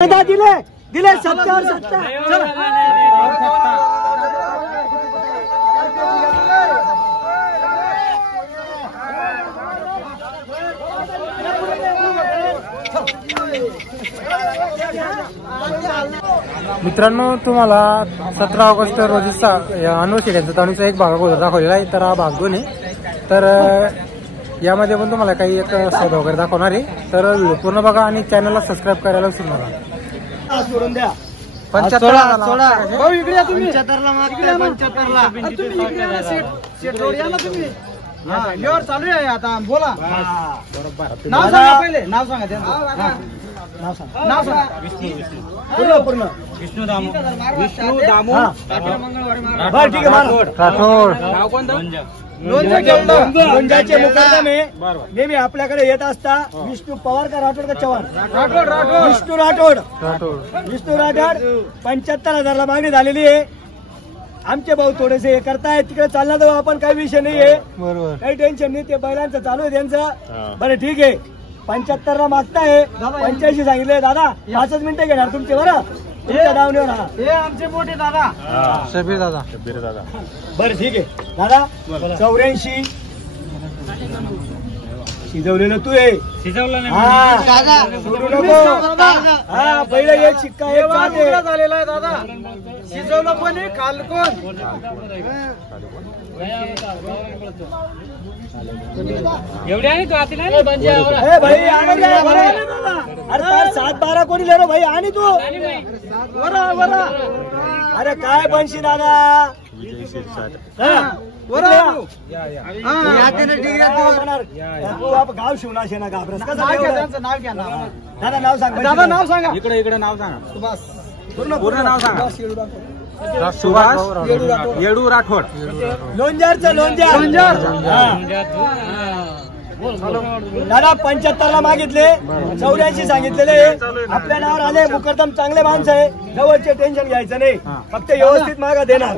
दिले दिले 70 मित्रांनो, तुम्हाला 17 ऑगस्ट रोजीचा अनुषेड्यांचा ताणूचा एक भाग अगोदर दाखवलेला आहे. तर हा भाग 2 आहे. तर यामध्ये पण तुम्हाला काही एक सौदा वगैरे दाखवणार आहे. तर व्हिडिओ पूर्ण बघा आणि चॅनलला सबस्क्राईब करायला विसरू नका. सोडून द्या 75 ला भाऊ इकडे या तुम्ही 75 ला मागताय 75 ला तुम्ही इकडे या सीट रोड या ना तुम्ही. हां यावर चालू आहे आता बोला. बरोबर नाव सांगा पहिले नाव सांगा त्यांचं. नाव सांगा पूर्ण विष्णू दामू बरं ठीक आहे. राठोड नाव कोणतं? लोणच्याचे मुकादमे नेहमी आपल्याकडे येत असता. विष्णू पवार का राठोड का चव्हाण? विष्णू राठोड 75,000 ला मागणी झालेली आहे. आमचे भाऊ थोडेसे हे करतायत तिकडे चालणार जाऊ आपण, काही विषय नाहीये. बरोबर काही टेन्शन नाही. ते बैलांचं चालू आहे त्यांचं. बरं ठीक आहे. 75 ला मागताय. 85 सांगितले दादा. 5 मिनिटं घेणार तुमचे. बरं तुमच्या दावणीवर. हा हे आमचे मोठे दादा शबीर दादा. बरं ठीक आहे दादा. 84 शिजवलेलं तू आहे. शिजवलं नाही सोडू नको. हा पहिला एक शिक्का एक झालेला आहे दादा. शिजवलं पण खाल कोण एवढे आहे का? भाई अरे 7-12 कोणी ले रो भाई. आणि तू वरा अरे काय बनशी दादा. गाव शिवना ना घाबरस दादा. नाव सांगा दादा. नाव सांगा. इकडे नाव सांगा. सुभाष पूर्ण नाव सांगा. सुभाष येडू राठोड. लोणजारचं लोणजार दादा. 75 ला मागितले. 84 सांगितलेले. आपल्या नावावर आले. मुकरदम चांगले माणसं आहे. जवळचे टेन्शन घ्यायचं नाही. फक्त व्यवस्थित मागा देणार.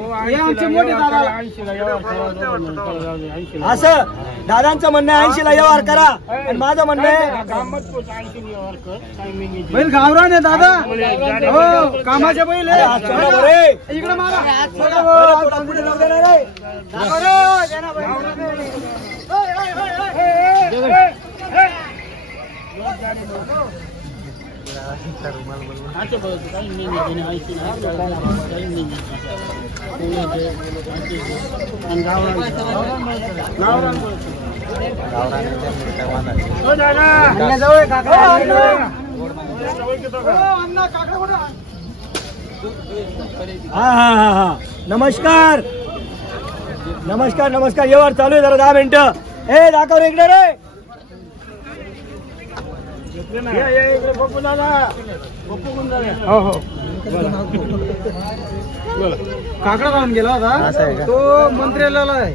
असं दादांचं म्हणणं आहे 80 ला व्यवहार करा. आणि माझं म्हणणं आहे बैल गावरान आहे दादा. हो कामाचे बैल आहे. इकडे मारा. नमस्कार नमस्कार नमस्कार. व्यवहार चालू आहे. जरा 10 मिनिटं. हे दाखव रे इकडे रे. काकडा जाऊन गेला होता तो मंत्र्याला आहे.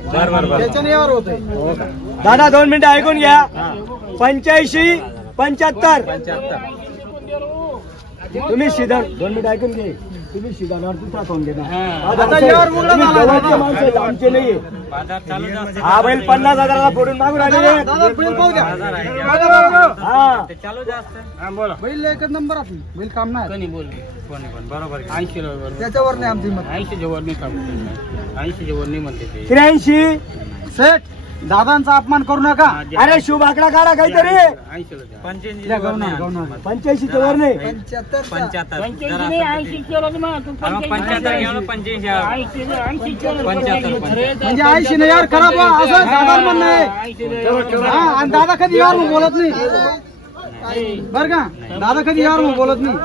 त्याच्याने यावर होतोय दादा. 2 मिनिटं ऐकून घ्या. 85 75 तुम्ही शिधा. 2 मिनिटं ऐकून घे. तुम्ही शिधा दुसरा खाऊन घेणार. आमचे नाहीये. हा बैल 50,000 फोडून मागून आलेले. बैल एकच नंबर असेल. बैल काम नाही बरोबर. 80 त्याच्यावर नाही आमची 80 वर नाही काम. 80 वर नाही म्हणते. 83 सेट. दादांचा अपमान करू नका. अरे शुभ आकडा काढा काहीतरी. 85 च्या वर नाही. 85 80 नाही यार. खराब असं दादा म्हणणं आहे. आणि दादा कधी यार मग बोलत नाही बर का. दादा कधी यार मग बोलत नाही.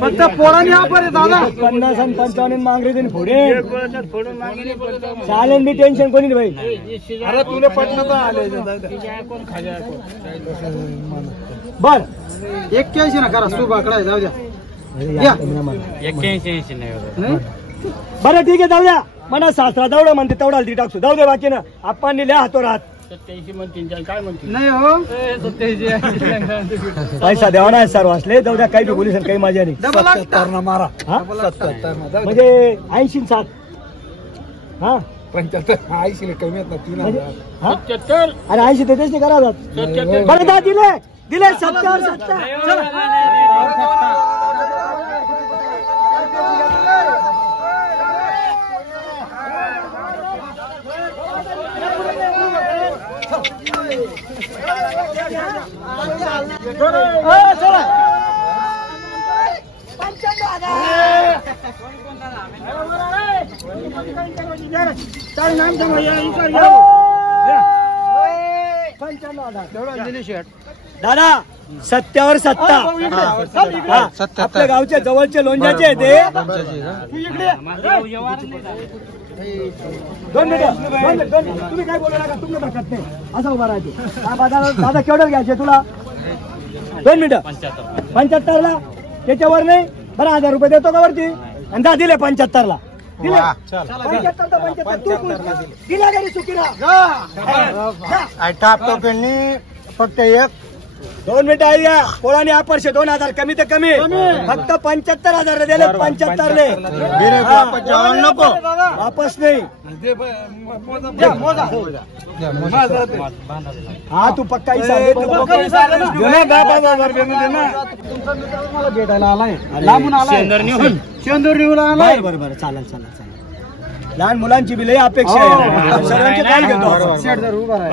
फक्त पोराने वापर दादा. 50 आणि 55 मागरे देईन पुढे चालेल. मी टेन्शन कोणी भाई. अरे तुला पटलं तर आले बर. 81 ना करा. तू बाकडा जाऊ द्या. 81 नाही. बरं ठीक आहे जाऊ द्या. म्हणा सासरा तेवढं म्हणते तेवढा ती टाकतो. जाऊ दे. बाकी ना आपण लिहा हातो राहत. 87 म्हणतील काय म्हणतील नाही हो 87 पैसा द्यावा ना सर वाचले जाऊ द्या काही बी बोलीस काही मजा नाही 77 मारा म्हणजे 80 हा 75 80 कमी आहेत ना 3000 77 अरे 80 तेच नाही करा बरं दा दिले 70 दादा 70 सत्ता आपल्या गावच्या जवळचे लोणच्याचे आहे ते 2 मिनिटं तुम्ही काय बोलू नका तुमच्या भाषात नाही असं उभा राहते दादा केवढं घ्यायचे तुला 2 मिनिटं 75 ला त्याच्यावर नाही बरं 1000 रुपये देतो का वरती आणि दा दिले 75 ला दिले 75 तू दिला घरी चुकीला फक्त एक 2 मिनिटं आहे या पोळाने अपरशे 2000 कमी ते कमी फक्त 75,000 दिले 75 ले नको वापस नाही हा तू पक्का भेटायला आलाय लांबून आलाय शेंदूर निघून आलाय बरोबर चालेल लहान मुलांची बी लई अपेक्षा आहे सर्वांची काय घेतो शेट जर उभा आहे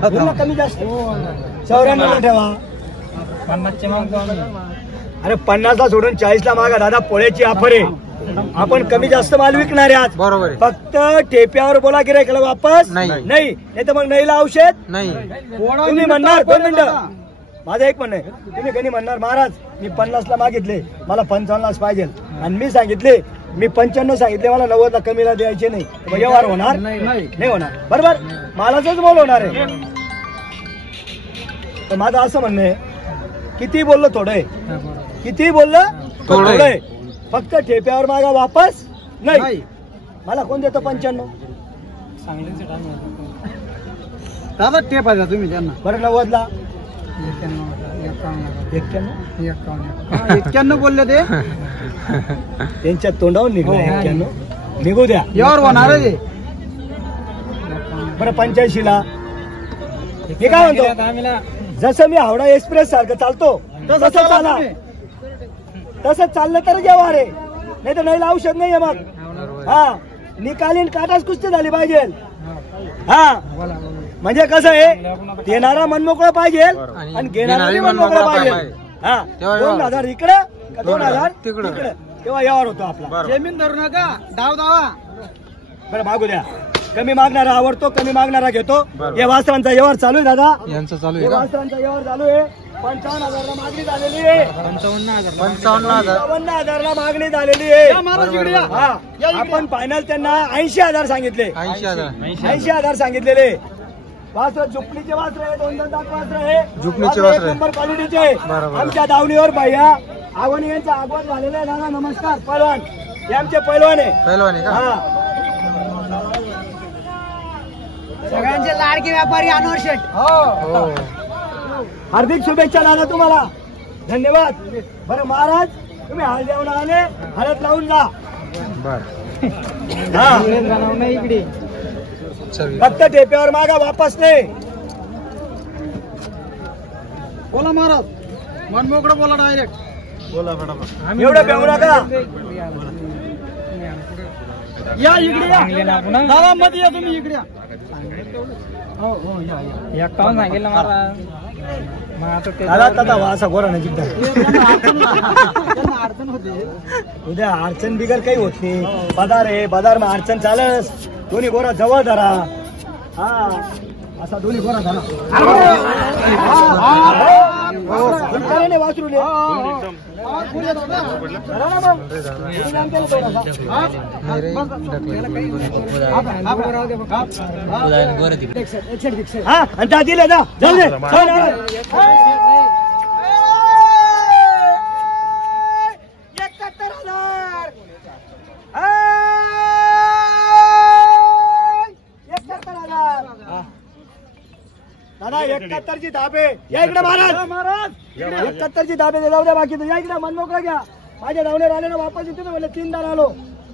बरोबर कमी जास्त 94 ठेवा 50 अरे 50 ला सोडून 40 ला मागा दादा पोळ्याची ऑफर आहे आपण कमी जास्त माल विकणार आहे आज बरोबर फक्त ठेप्यावर बोला गिरायकाला वापस नाही तर मग नाहीला औषध नाही तुम्ही म्हणणार 2 मिनिटं माझं एक म्हणणं आहे तुम्ही कधी म्हणणार महाराज मी 50 ला मागितले मला 55 लाच पाहिजे आणि मी सांगितले मी 95 सांगितले मला 90 ला कमीला द्यायचे नाही व्यवहार होणार नाही होणार बरोबर मालाच मोल होणार आहे तर माझं असं म्हणणं आहे किती बोललो थोडं आहे किती बोललं थोडं आहे फक्त ठेप्यावर मागा वापस नाही मला कोण देतो 95 दादा टेप आहे तुम्ही त्यांना बरं 90 ला 91 बोलले ते त्यांच्या तोंडावर निघू निघू द्या यावर होणार आहे बरं 85 ला हे काय म्हणतो जसं मी हावडा एक्सप्रेस सारखं चालतो तसं चाला तसं चाललं तर जेव्हा रे नाही तर नाही औषध नाहीये मग हा निकालीन काटाच कुस्ती झाली पाहिजे हा म्हणजे कसं आहे देणारा मनमोकळा पाहिजे आणि घेणारा मनमोकळा पाहिजे हा 2000 इकडं 2000 तिकडं तेव्हा यावर होतो आपला जमीन धरू नका डाव दावा बरं मागू द्या कमी मागणारा आवडतो कमी मागणारा घेतो या वासरांचा व्यवहार चालू आहे दादा यांचं चालू आहे वासरांचा व्यवहार चालू आहे 55,000 ला मागणी झालेली आहे 55,000 ला मागणी झालेली आहे आपण फायनल त्यांना 80,000 सांगितले 80,000 सांगितलेले वासर झुपलीचे वासर आहे 2 दात वासर आहे झुपलीचे वासर नंबर क्वालिटीचे आमच्या दावणीवर भैया आगवणी यांचा आगवण झालेलं आहे दादा नमस्कार पैलवान हे आमचे पैलवान आहे सगळ्यांचे लाडके व्यापारी अनवर शेठ हार्दिक शुभेच्छा दादा तुम्हाला धन्यवाद बरं महाराज तुम्ही हळद देऊन आले हळद लावून जा इकडे फक्त ठेप्यावर मागा वापस नाही बोला महाराज मनमोकळं बोला डायरेक्ट बोला मॅडम एवढं बेवू नका या इकडे गावामध्ये या तुम्ही इकडे या काऊन सांगितलं मला असा गोरा नाही अडचण होते उद्या अडचण बिगर काही होत नाही बाजार आहे बाजार मग अडचण चालस दोन्ही गोरा जवळ धरा हा असा दोन्ही गोरा धरा वासरू हा आणि दिले ना जाऊ दे 71 71ची धाबे या इकडे महाराज 71ची धाबे जाऊ द्या बाकी या इकडे मनमोकळा घ्या माझ्या धावण्यावर आले ना वापस येतो ना म्हणलं 3 दार आलो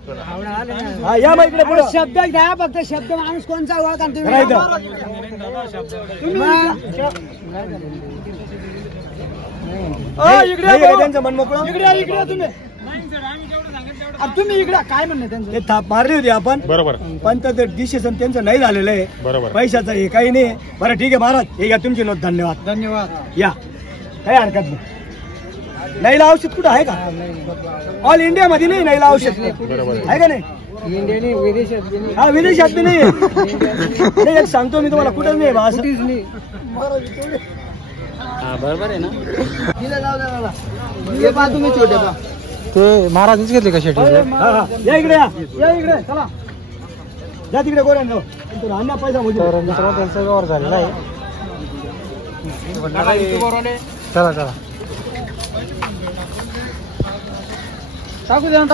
हा या मग इकडे पुढे शब्द घ्या फक्त शब्द माणूस कोणचा ओळखा इकडे त्यांचं मनमोकळं इकडे तुम्ही इकडे काय म्हणणे त्यांचं ते थाप मारली होती आपण बरोबर पण तर डिसिजन त्यांचं नाही झालेलं आहे बरोबर पैशाचं हे काही नाही बरं ठीक आहे महाराज हे घ्या तुमची नोट धन्यवाद धन्यवाद या काही हरकत नाही नैला औषध कुठं आहे का ऑल इंडिया मध्ये नाही नैला औषध आहे का नाही इंडियाने विदेशात हा विदेशात बी नाही नाही, एक सांगतो मी तुम्हाला कुठं नाही बा असं बरोबर आहे ना हे पहा तुम्ही छोटे पहा ते महाराजच घेतले का शेट या इकडे या इकडे चला जा तिकडे गोऱ्यान जाऊ अन्ना पैसा मोजून तर मित्रांनो त्यांचा व्यवहार झालेला आहे चला चला टाकू द्या